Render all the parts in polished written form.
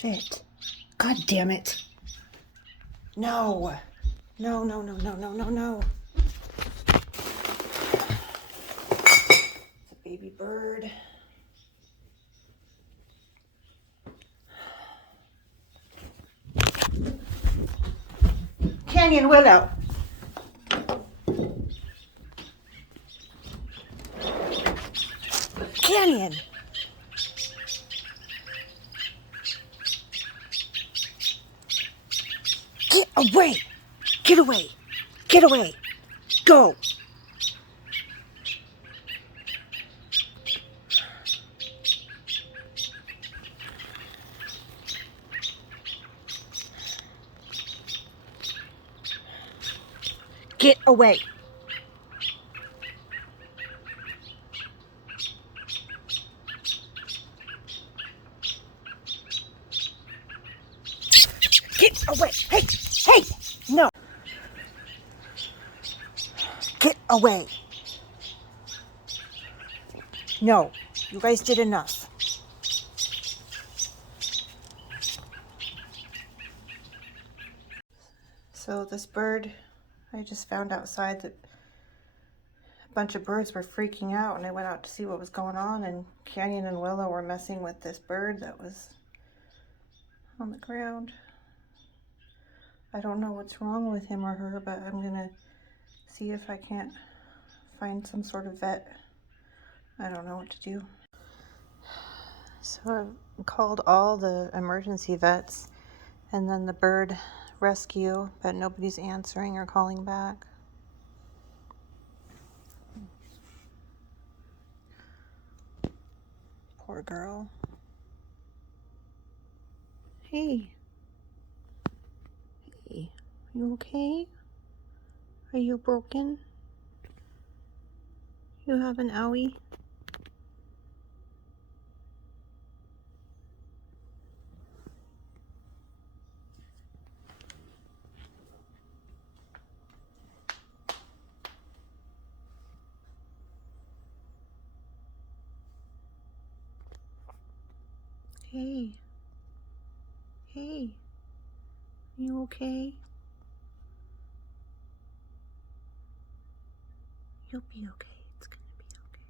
Shit. God damn it. No. No, no, no, no, no, no, no. It's a baby bird. Canyon Willow. Canyon. Get away. Get away. Get away. Go. Get away. Get away. Hey, hey, no. Get away. No, you guys did enough. So this bird, I just found outside that a bunch of birds were freaking out, and I went out to see what was going on, and Canyon and Willow were messing with this bird that was on the ground. I don't know what's wrong with him or her, but I'm gonna see if I can't find some sort of vet. I don't know what to do. So I called all the emergency vets and then the bird rescue, but nobody's answering or calling back. Poor girl. Hey. Hey, are you okay? Are you broken? You have an owie? Hey. Hey. Are you okay? You'll be okay. It's gonna be okay.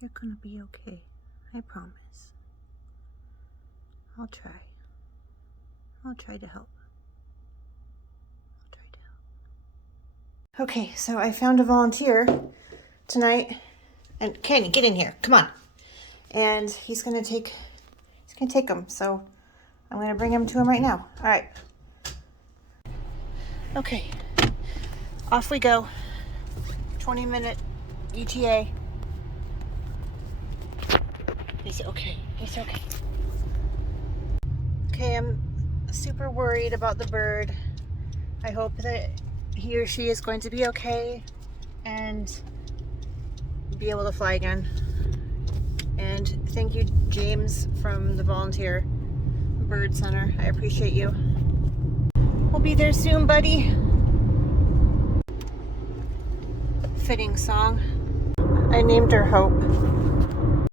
You're gonna be okay. I promise. I'll try. I'll try to help. Okay, so I found a volunteer tonight, and Canyon, get in here. Come on. And he's gonna take him. So I'm gonna bring him to him right now. All right. Okay. Off we go. 20-minute ETA. He's okay. He's okay. Okay, I'm super worried about the bird. I hope that he or she is going to be okay and be able to fly again. And thank you, James, from the Volunteer Bird Center. I appreciate you. We'll be there soon, buddy. Fitting song. I named her Hope.